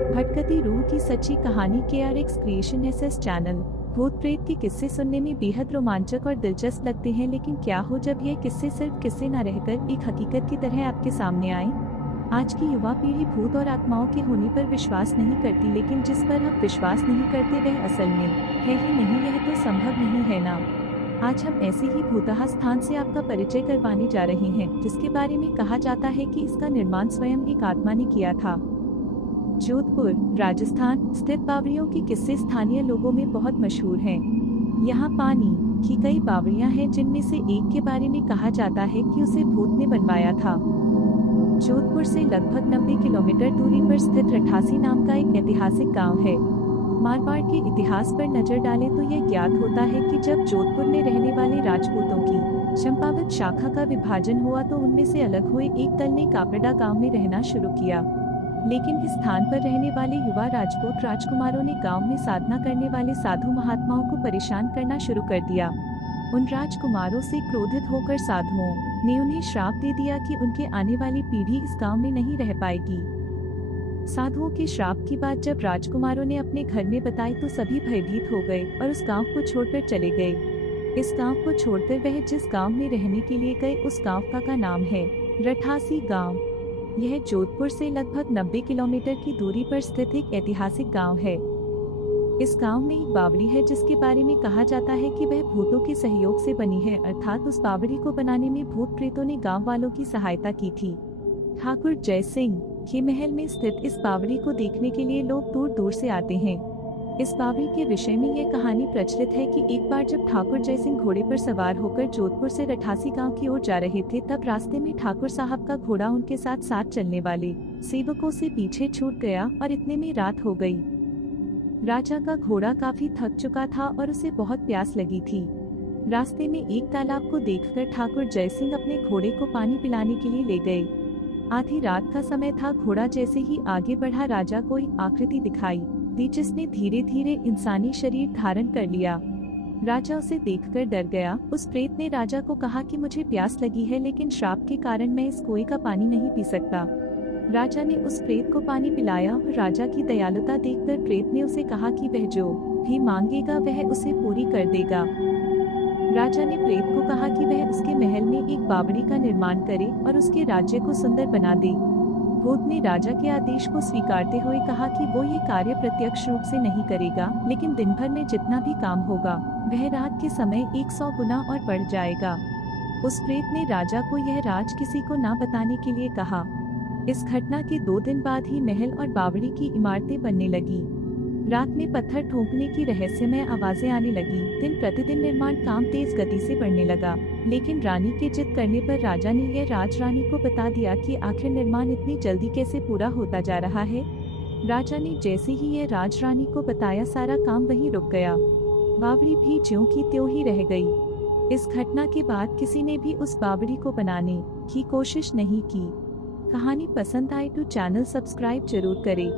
भटकती रूह की सच्ची कहानी KRX क्रिएशन SS चैनल। भूत प्रेत के किस्से सुनने में बेहद रोमांचक और दिलचस्प लगते हैं, लेकिन क्या हो जब ये किस्से सिर्फ किस्से न रहकर एक हकीकत की तरह आपके सामने आए। आज की युवा पीढ़ी भूत और आत्माओं के होने पर विश्वास नहीं करती, लेकिन जिस पर आप विश्वास नहीं करते वह असल में है ही नहीं, यह तो संभव नहीं है ना। आज हम ऐसे ही भूतहा स्थान से आपका परिचय करवाने जा रहे हैं, जिसके बारे में कहा जाता है कि इसका निर्माण स्वयं एक आत्मा ने किया था। जोधपुर, राजस्थान स्थित बावड़ियों के किस्से स्थानीय लोगों में बहुत मशहूर हैं। यहाँ पानी की कई बावड़ियाँ हैं, जिनमें से एक के बारे में कहा जाता है कि उसे भूत ने बनवाया था। जोधपुर से लगभग 90 किलोमीटर दूरी पर स्थित रठासी नाम का एक ऐतिहासिक गांव है। मारवाड़ के इतिहास पर नजर डालें तो यह ज्ञात होता है कि जब जोधपुर में रहने वाले राजपूतों की चंपावत शाखा का विभाजन हुआ तो उनमें से अलग हुए एक दल ने कापड़ा गांव में रहना शुरू किया। लेकिन इस स्थान पर रहने वाले युवा राजपूत राजकुमारों ने गांव में साधना करने वाले साधु महात्माओं को परेशान करना शुरू कर दिया। उन राजकुमारों से क्रोधित होकर साधुओं ने उन्हें श्राप दे दिया कि उनके आने वाली पीढ़ी इस गांव में नहीं रह पाएगी। साधुओं के श्राप की बात जब राजकुमारों ने अपने घर में बताई तो सभी भयभीत हो गए और उस गांव को छोड़कर चले गए। इस गांव को छोड़कर वह जिस गांव में रहने के लिए गए उस गांव का नाम है रठासी गांव। यह जोधपुर से लगभग 90 किलोमीटर की दूरी पर स्थित एक ऐतिहासिक गांव है। इस गांव में एक बावड़ी है जिसके बारे में कहा जाता है कि वह भूतों के सहयोग से बनी है, अर्थात उस बावड़ी को बनाने में भूत प्रेतों ने गांव वालों की सहायता की थी। ठाकुर जय सिंह के महल में स्थित इस बावड़ी को देखने के लिए लोग दूर दूर से आते हैं। इस बावड़ी के विषय में यह कहानी प्रचलित है कि एक बार जब ठाकुर जय सिंह घोड़े पर सवार होकर जोधपुर से रठासी गांव की ओर जा रहे थे, तब रास्ते में ठाकुर साहब का घोड़ा उनके साथ साथ चलने वाले सेवकों से पीछे छूट गया और इतने में रात हो गई। राजा का घोड़ा काफी थक चुका था और उसे बहुत प्यास लगी थी। रास्ते में एक तालाब को देखकर ठाकुर जय सिंह अपने घोड़े को पानी पिलाने के लिए ले गए। आधी रात का समय था। घोड़ा जैसे ही आगे बढ़ा, राजा को एक आकृति दिखाई दी जिसने धीरे धीरे इंसानी शरीर धारण कर लिया। राजा उसे देखकर डर गया। उस प्रेत ने राजा को कहा कि मुझे प्यास लगी है, लेकिन श्राप के कारण मैं इस कुएं का पानी नहीं पी सकता। राजा ने उस प्रेत को पानी पिलाया और राजा की दयालुता देखकर प्रेत ने उसे कहा कि वह जो भी मांगेगा वह उसे पूरी कर देगा। राजा ने प्रेत को कहा कि वह उसके महल में एक बावड़ी का निर्माण करे और उसके राज्य को सुंदर बना दे। भूत ने राजा के आदेश को स्वीकारते हुए कहा कि वो ये कार्य प्रत्यक्ष रूप से नहीं करेगा, लेकिन दिन भर में जितना भी काम होगा वह रात के समय 100 गुना और बढ़ जाएगा। उस प्रेत ने राजा को यह राज किसी को ना बताने के लिए कहा। इस घटना के 2 दिन बाद ही महल और बावड़ी की इमारतें बनने लगी। रात में पत्थर ठोकने की रहस्यमय आवाजें आने लगी। दिन प्रतिदिन निर्माण काम तेज गति से बढ़ने लगा, लेकिन रानी के जिद करने पर राजा ने यह राज रानी को बता दिया कि आखिर निर्माण इतनी जल्दी कैसे पूरा होता जा रहा है। राजा ने जैसे ही यह राज रानी को बताया, सारा काम वहीं रुक गया। बावड़ी भी ज्यों की त्यों ही रह गई। इस घटना के बाद किसी ने भी उस बावड़ी को बनाने की कोशिश नहीं की। कहानी पसंद आए तो चैनल सब्सक्राइब जरूर करें।